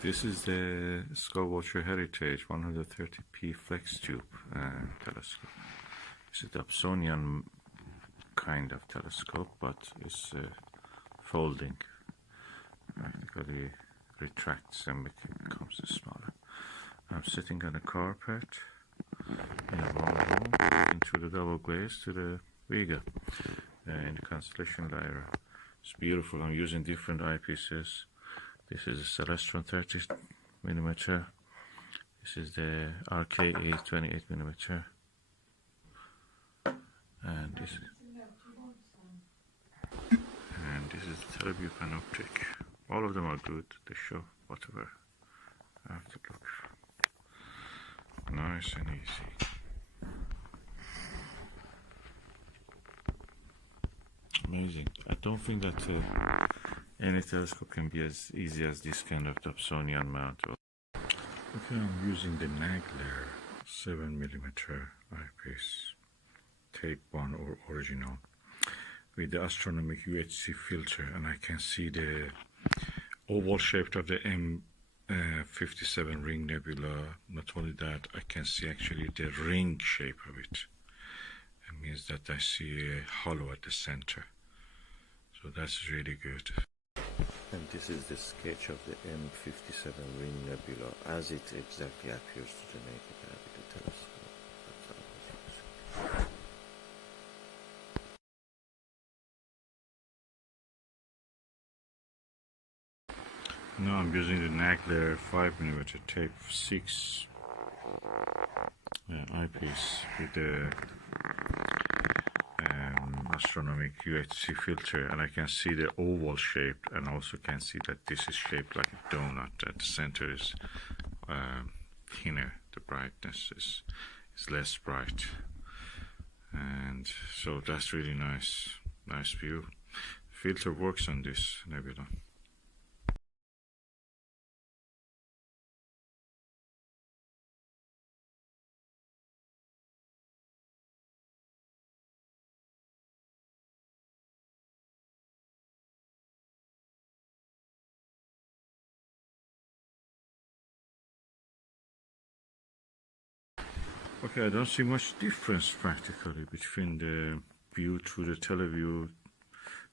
This is the Skywatcher Heritage 130P Flextube telescope. It's a Dobsonian kind of telescope, but it's folding. Practically retracts and becomes smaller. I'm sitting on a carpet in a warm room, looking through the double glaze to the Vega in the constellation Lyra. It's beautiful. I'm using different eyepieces. This is a Celestron 30mm. This is the RKA 28mm. And this is the Teleview Panoptic. All of them are good. They show whatever I have to look. Nice and easy. Amazing. I don't think that any telescope can be as easy as this kind of Dobsonian mount. Okay, I'm using the Nebula 7mm eyepiece, tape 1 or original, with the astronomic UHC filter, and I can see the oval shape of the M57 ring nebula. Not only that, I can see actually the ring shape of it. It means that I see a hollow at the center. So that's really good. And this is the sketch of the M57 ring nebula as it exactly appears to the naked eye with the telescope. That's how it is. Now I'm using the Nebula 5mm tape 6 eyepiece with the astronomic UHC filter, and I can see the oval shape, and also can see that this is shaped like a donut. At the center is thinner. The brightness is less bright, and so that's really nice view. Filter works on this nebula. Okay, I don't see much difference practically between the view through the Teleview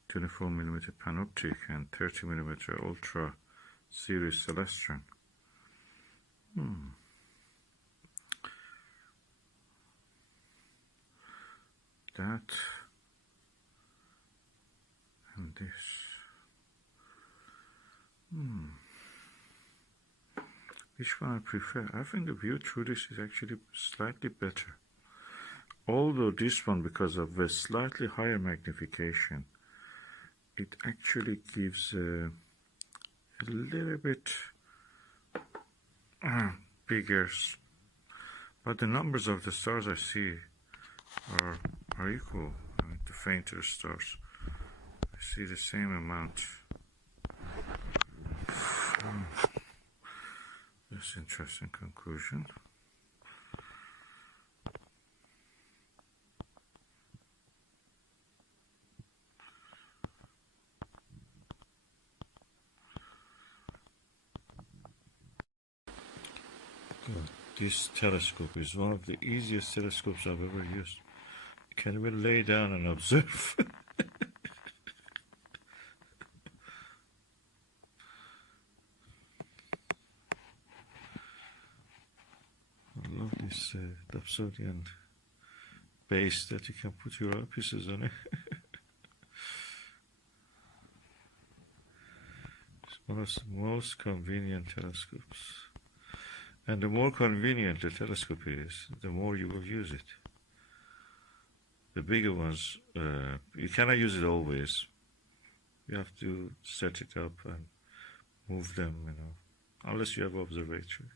24mm Panoptic and 30mm Ultra series Celestron. That and this. Which one I prefer? I think the view through this is actually slightly better. Although this one, because of a slightly higher magnification, it actually gives a little bit bigger. But the numbers of the stars I see are equal. I mean, the fainter stars, I see the same amount. That's interesting conclusion. This telescope is one of the easiest telescopes I've ever used. You can even lay down and observe. I love this Dobsonian base that you can put your eyepieces on it. It's one of the most convenient telescopes. And the more convenient the telescope is, the more you will use it. The bigger ones, you cannot use it always. You have to set it up and move them, unless you have observatory.